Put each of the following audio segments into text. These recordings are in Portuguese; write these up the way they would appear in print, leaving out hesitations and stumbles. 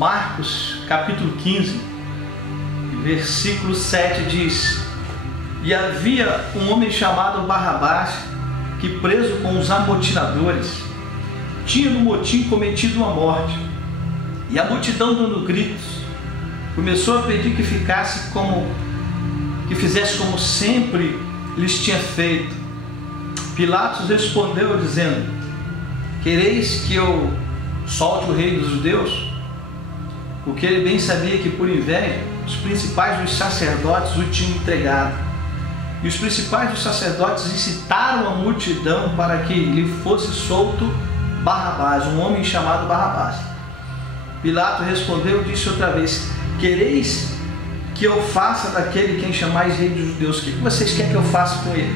Marcos capítulo 15, versículo 7 diz: E havia um homem chamado Barrabás, que preso com os amotinadores, tinha no motim cometido uma morte. E a multidão, dando gritos, começou a pedir que fizesse como sempre lhes tinha feito. Pilatos respondeu dizendo: Quereis que eu solte o rei dos judeus? Porque ele bem sabia que por inveja os principais dos sacerdotes o tinham entregado. E os principais dos sacerdotes incitaram a multidão para que lhe fosse solto Barrabás, um homem chamado Barrabás. Pilatos respondeu e disse outra vez: Quereis que eu faça daquele quem chamais rei dos judeus? O que vocês querem que eu faça com ele?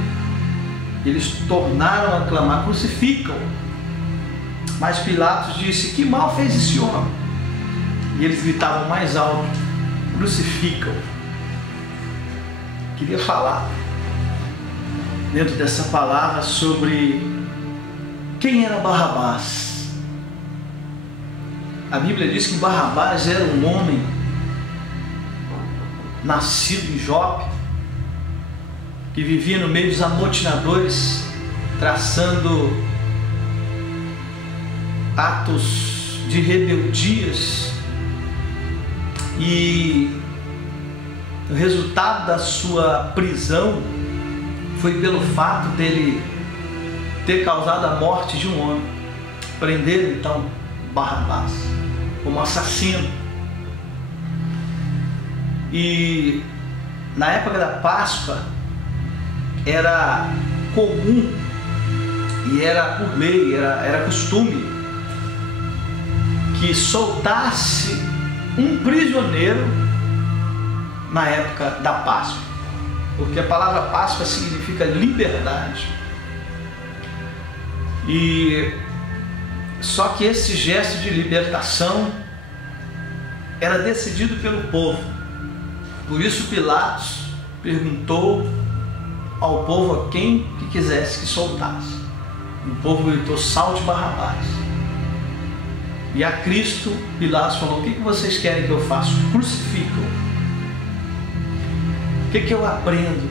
Eles tornaram a clamar: Crucificam! Mas Pilatos disse: Que mal fez esse homem? E eles gritavam mais alto: Crucificam! Queria falar dentro dessa palavra sobre quem era Barrabás. A Bíblia diz que Barrabás era um homem nascido em Jope, que vivia no meio dos amotinadores, traçando atos de rebeldias, e o resultado da sua prisão foi pelo fato dele ter causado a morte de um homem. Prenderam então Barrabás como assassino. E na época da Páscoa era comum e era por lei, era costume que soltasse um prisioneiro na época da Páscoa, porque a palavra Páscoa significa liberdade. E só que esse gesto de libertação era decidido pelo povo. Por isso Pilatos perguntou ao povo a quem que quisesse que soltasse. O povo gritou: Solte Barrabás. E a Cristo, Pilatos falou: O que vocês querem que eu faça? Crucificam. O que eu aprendo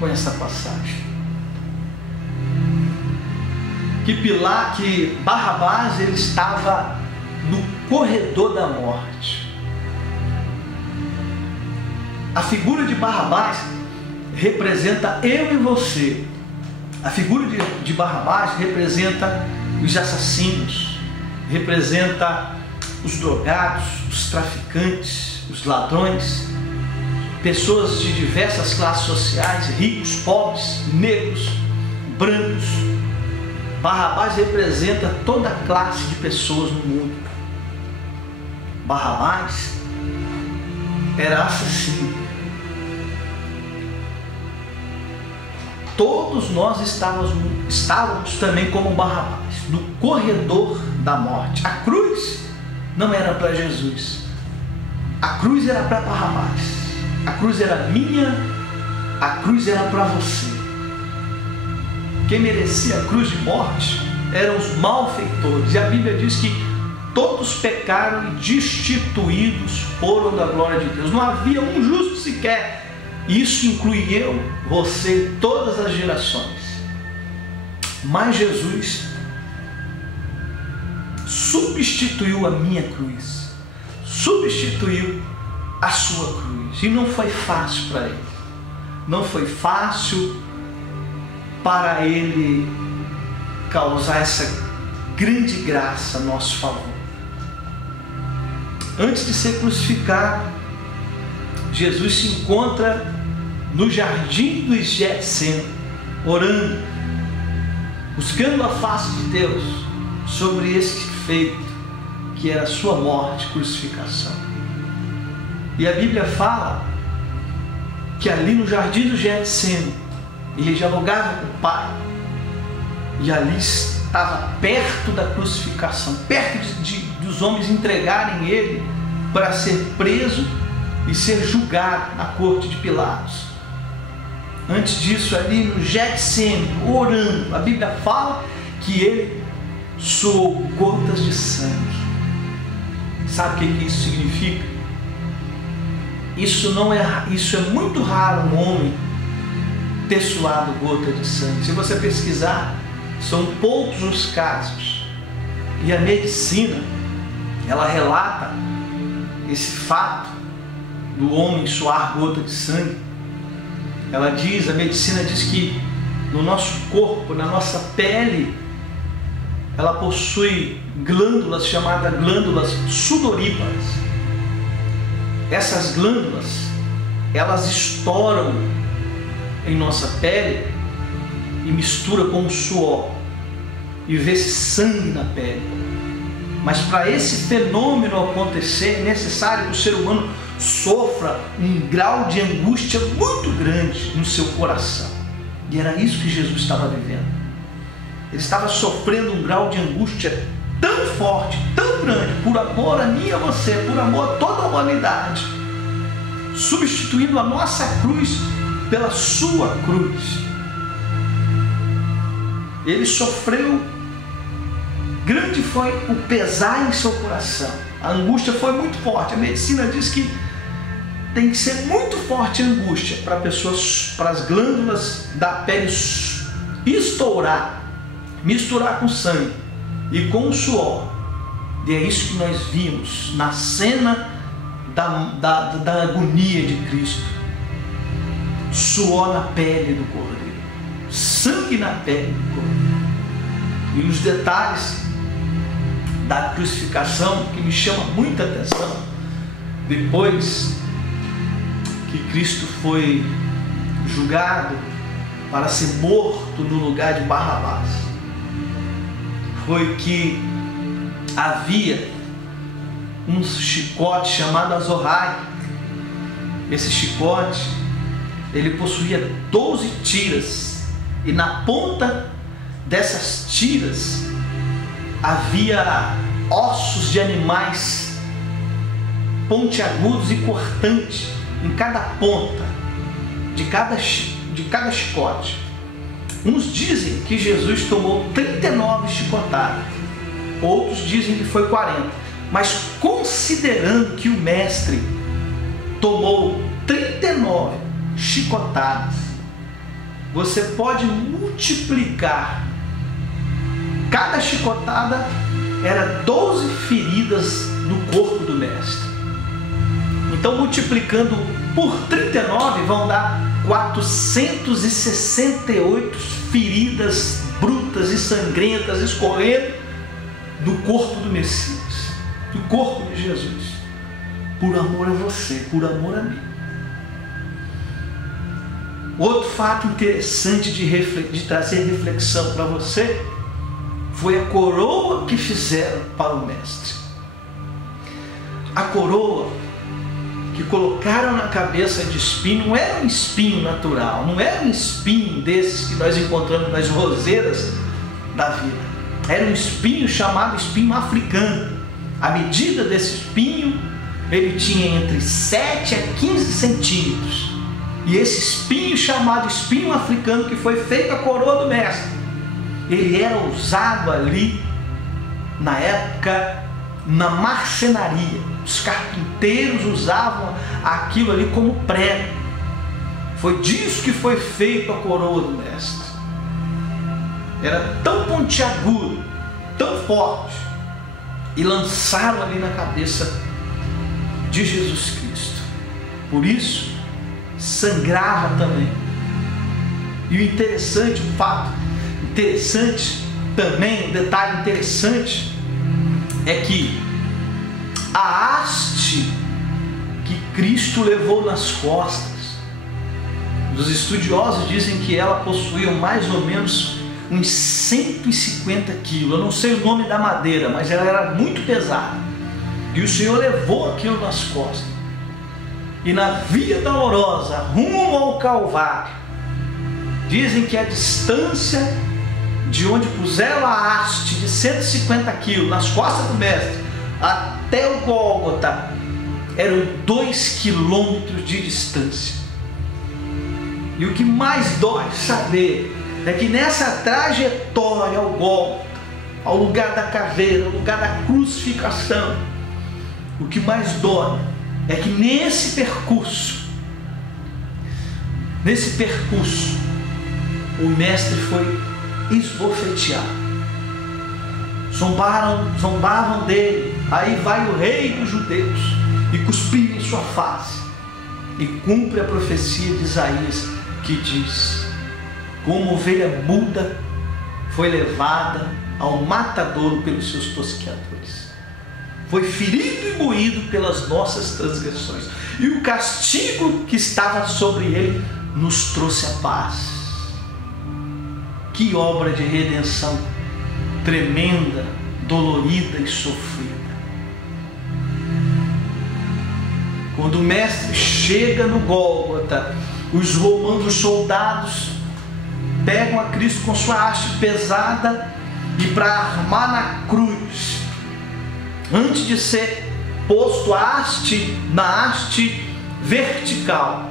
com essa passagem? Que Barrabás ele estava no corredor da morte. A figura de Barrabás representa eu e você. A figura de Barrabás representa os assassinos, representa os drogados, os traficantes, os ladrões, pessoas de diversas classes sociais, ricos, pobres, negros, brancos. Barrabás representa toda classe de pessoas no mundo. Barrabás era assassino. Todos nós estávamos também como Barrabás, no corredor da morte. A cruz não era para Jesus, a cruz era para Barrabás, a cruz era minha, a cruz era para você. Quem merecia a cruz de morte eram os malfeitores, e a Bíblia diz que todos pecaram e destituídos foram da glória de Deus. Não havia um justo sequer. Isso inclui eu, você, todas as gerações. Mas Jesus substituiu a minha cruz, substituiu a sua cruz. E não foi fácil para ele. Não foi fácil para ele causar essa grande graça a nosso favor. Antes de ser crucificado, Jesus se encontra no jardim do Getsemane, orando, buscando a face de Deus sobre esse feito que era a sua morte, crucificação. E a Bíblia fala que ali no jardim do Getsemane ele dialogava com o Pai, e ali estava perto da crucificação, perto dos homens entregarem ele para ser preso e ser julgado na corte de Pilatos. Antes disso, ali no Getsemane, orando, a Bíblia fala que ele suou gotas de sangue. Sabe o que isso significa? Isso é muito raro um homem ter suado gota de sangue. Se você pesquisar, são poucos os casos. E a medicina, ela relata esse fato do homem suar gota de sangue. A medicina diz que no nosso corpo, na nossa pele, ela possui glândulas chamadas glândulas sudoríparas. Essas glândulas, elas estouram em nossa pele e misturam com o suor e vê-se sangue na pele. Mas para esse fenômeno acontecer, é necessário que o ser humano sofra um grau de angústia muito grande no seu coração. E era isso que Jesus estava vivendo. Ele estava sofrendo um grau de angústia tão forte, tão grande, por amor a mim e a você, por amor a toda a humanidade, substituindo a nossa cruz pela sua cruz. Ele sofreu, grande foi o pesar em seu coração. A angústia foi muito forte. A medicina diz que tem que ser muito forte a angústia para as glândulas da pele estourar, misturar com sangue e com o suor. E é isso que nós vimos na cena da agonia de Cristo. Suor na pele do Cordeiro, sangue na pele do Cordeiro. E nos detalhes da crucificação, que me chama muita atenção, depois que Cristo foi julgado para ser morto no lugar de Barrabás, foi que havia um chicote chamado azorrai. Esse chicote, ele possuía 12 tiras, e na ponta dessas tiras havia ossos de animais pontiagudos e cortantes em cada ponta de cada chicote. Uns dizem que Jesus tomou 39 chicotadas, outros dizem que foi 40, mas considerando que o mestre tomou 39 chicotadas, você pode multiplicar. Cada chicotada era 12 feridas no corpo do mestre. Então, multiplicando por 39, vão dar 468 feridas brutas e sangrentas escorrendo do corpo do Messias, do corpo de Jesus, por amor a você, por amor a mim. Outro fato interessante de trazer reflexão para você foi a coroa que fizeram para o mestre. A coroa que colocaram na cabeça de espinho não era um espinho natural, não era um espinho desses que nós encontramos nas roseiras da vida. Era um espinho chamado espinho africano. A medida desse espinho, ele tinha entre 7 a 15 centímetros. E esse espinho chamado espinho africano, que foi feito a coroa do mestre, ele era usado ali na época na marcenaria. Os carpinteiros usavam aquilo ali como prego. Foi disso que foi feito a coroa do mestre. Era tão pontiagudo, tão forte, e lançaram ali na cabeça de Jesus Cristo. Por isso sangrava também. E o interessante, um fato interessante também, um detalhe interessante, é que a haste que Cristo levou nas costas, os estudiosos dizem que ela possuía mais ou menos uns 150 quilos. Eu não sei o nome da madeira, mas ela era muito pesada. E o Senhor levou aquilo nas costas. E na Via Dolorosa, rumo ao Calvário, dizem que a distância de onde puseram a haste de 150 quilos nas costas do mestre até o Gólgota eram 2 quilômetros de distância. E o que mais dói saber é que nessa trajetória ao Gólgota, ao lugar da caveira, ao lugar da crucificação, o que mais dói é que nesse percurso, o mestre foi esbofeteado. Zombavam dele. Aí vai o rei dos judeus e cuspiu em sua face. E cumpre a profecia de Isaías, que diz: como ovelha muda foi levada ao matadouro pelos seus tosqueadores. Foi ferido e moído pelas nossas transgressões. E o castigo que estava sobre ele nos trouxe a paz. Que obra de redenção tremenda, dolorida e sofrida. Quando o mestre chega no Gólgota, os romanos, os soldados, pegam a Cristo com sua haste pesada e para armar na cruz, antes de ser posto na haste vertical,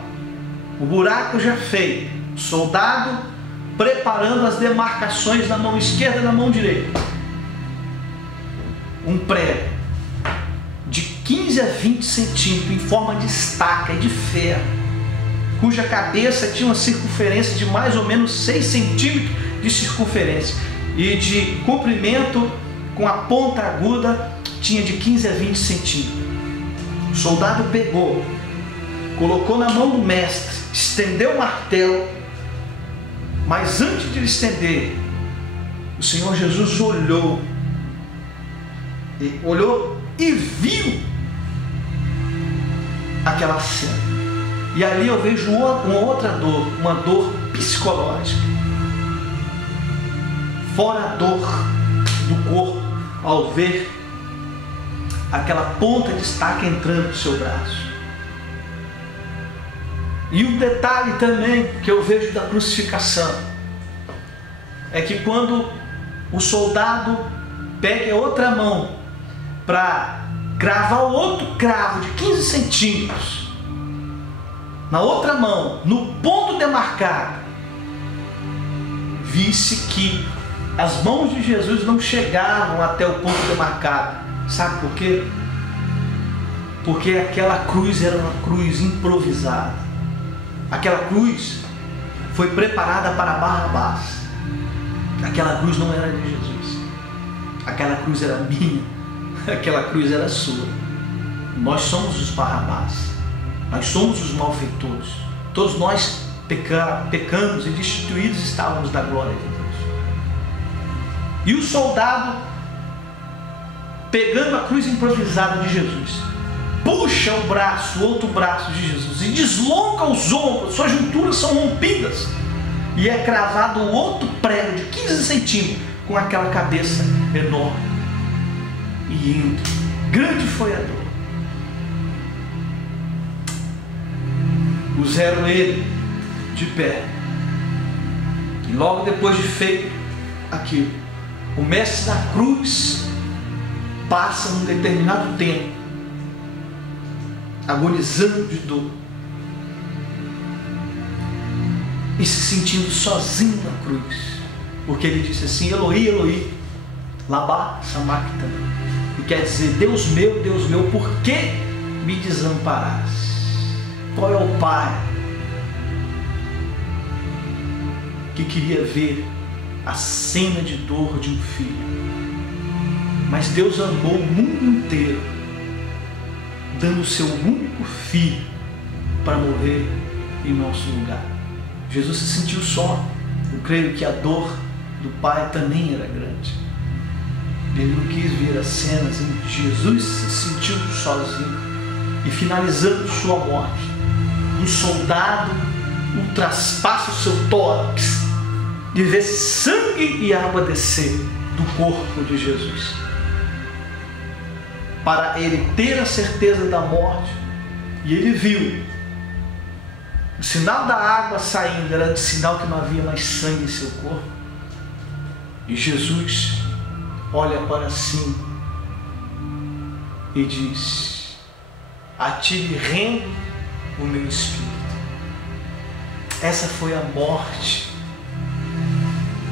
o buraco já feito, o soldado preparando as demarcações na mão esquerda e na mão direita, um prego de 15 a 20 centímetros em forma de estaca e de ferro, cuja cabeça tinha uma circunferência de mais ou menos 6 centímetros de circunferência e de comprimento com a ponta aguda tinha de 15 a 20 centímetros. O soldado pegou, colocou na mão do mestre, estendeu o martelo, mas antes de ele estender, o Senhor Jesus olhou e viu aquela cena. E ali eu vejo uma outra dor, uma dor psicológica. Fora a dor do corpo ao ver aquela ponta de estaca entrando no seu braço. E um detalhe também que eu vejo da crucificação é que quando o soldado pega a outra mão para cravar o outro cravo de 15 centímetros na outra mão, no ponto demarcado, visse que as mãos de Jesus não chegavam até o ponto demarcado. Sabe por quê? Porque aquela cruz era uma cruz improvisada. Aquela cruz foi preparada para Barrabás. Aquela cruz não era de Jesus. Aquela cruz era minha. Aquela cruz era sua. Nós somos os Barrabás. Nós somos os malfeitores. Todos nós pecamos e destituídos estávamos da glória de Deus. E o soldado, pegando a cruz improvisada de Jesus, puxa o braço, o outro braço de Jesus e desloca os ombros, suas junturas são rompidas e é cravado o outro prego de 15 centímetros com aquela cabeça enorme. E indo, grande foi a dor. Puseram ele de pé. E logo depois de feito aquilo, o mestre da cruz passa um determinado tempo agonizando de dor e se sentindo sozinho na cruz, porque ele disse assim: Eloi, Eloi, lama sabachthani, que quer dizer: Deus meu, por que me desamparaste? Qual é o pai que queria ver a cena de dor de um filho? Mas Deus amou o mundo inteiro, dando o seu único filho para morrer em nosso lugar. Jesus se sentiu só. Eu creio que a dor do Pai também era grande. Ele não quis ver as cenas em que Jesus se sentiu sozinho e finalizando sua morte. Um soldado ultrapassa o seu tórax e vê sangue e água descer do corpo de Jesus. Para ele ter a certeza da morte, e ele viu o sinal da água saindo, era de sinal que não havia mais sangue em seu corpo. E Jesus olha para cima e diz: a ti lhe rendo o meu espírito. Essa foi a morte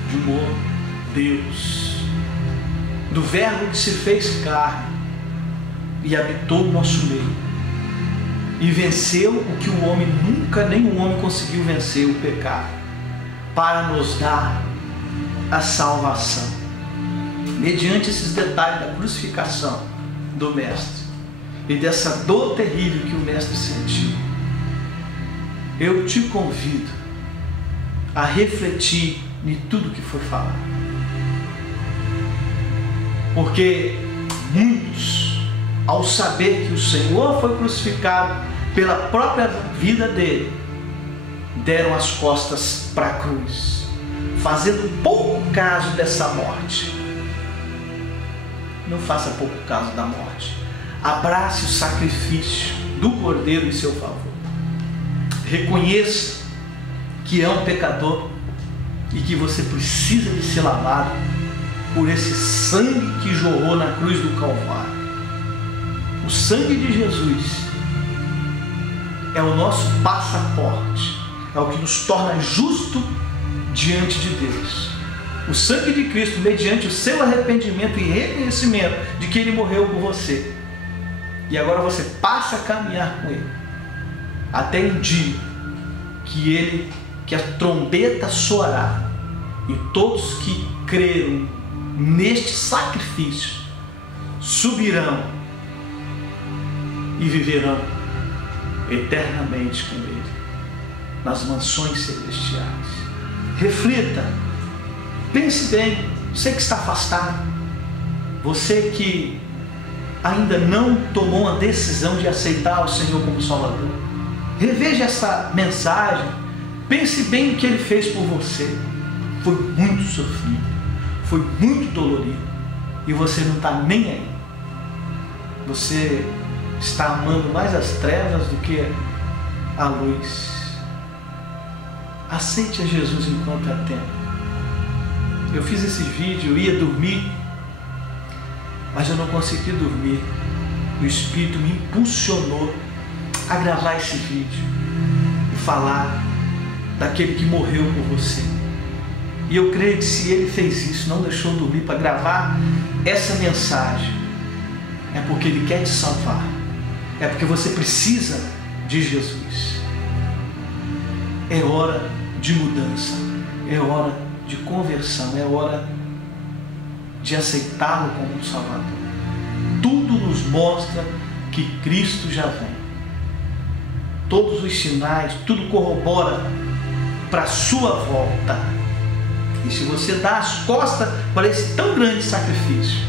de um Deus, do Verbo que se fez carne, e habitou no nosso meio. E venceu o que o homem nunca, nenhum homem conseguiu vencer, o pecado, para nos dar a salvação. Mediante esses detalhes da crucificação do Mestre e dessa dor terrível que o Mestre sentiu, eu te convido a refletir em tudo que foi falado. Porque muitos, ao saber que o Senhor foi crucificado pela própria vida dele, deram as costas para a cruz, fazendo pouco caso dessa morte. Não faça pouco caso da morte. Abrace o sacrifício do Cordeiro em seu favor. Reconheça que é um pecador e que você precisa de ser lavado por esse sangue que jorrou na cruz do Calvário. O sangue de Jesus é o nosso passaporte, é o que nos torna justo diante de Deus. O sangue de Cristo, mediante o seu arrependimento e reconhecimento de que Ele morreu por você, e agora você passa a caminhar com Ele, até um dia que a trombeta soará, e todos que creram neste sacrifício subirão e viverão eternamente com Ele nas mansões celestiais. Reflita, pense bem, você que está afastado, você que ainda não tomou uma decisão de aceitar o Senhor como Salvador, reveja essa mensagem, pense bem no que Ele fez por você. Foi muito sofrido, foi muito dolorido, e você não está nem aí. Você está amando mais as trevas do que a luz. Aceite a Jesus enquanto é tempo. Eu fiz esse vídeo, eu ia dormir, mas eu não consegui dormir. O Espírito me impulsionou a gravar esse vídeo e falar daquele que morreu por você. E eu creio que se Ele fez isso, não deixou dormir para gravar essa mensagem, é porque Ele quer te salvar, é porque você precisa de Jesus. É hora de mudança, é hora de conversão, é hora de aceitá-lo como um Salvador. Tudo nos mostra que Cristo já vem. Todos os sinais, tudo corrobora para a sua volta. E se você dá as costas para esse tão grande sacrifício,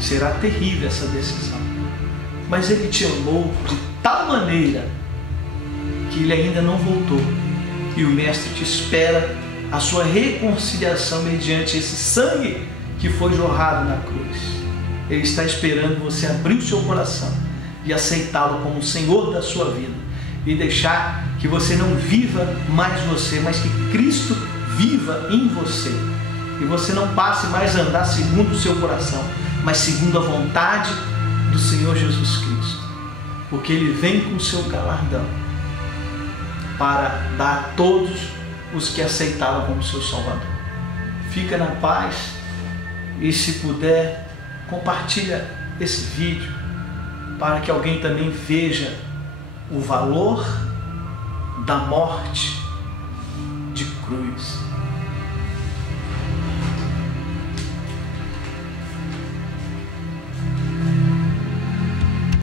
será terrível essa decisão. Mas Ele te amou de tal maneira que Ele ainda não voltou. E o Mestre te espera a sua reconciliação mediante esse sangue que foi jorrado na cruz. Ele está esperando você abrir o seu coração e aceitá-lo como o Senhor da sua vida. E deixar que você não viva mais você, mas que Cristo viva em você. E você não passe mais a andar segundo o seu coração, mas segundo a vontade do Senhor Jesus Cristo. Porque Ele vem com o seu galardão para dar a todos os que aceitaram como seu Salvador. Fica na paz e, se puder, compartilha esse vídeo para que alguém também veja o valor da morte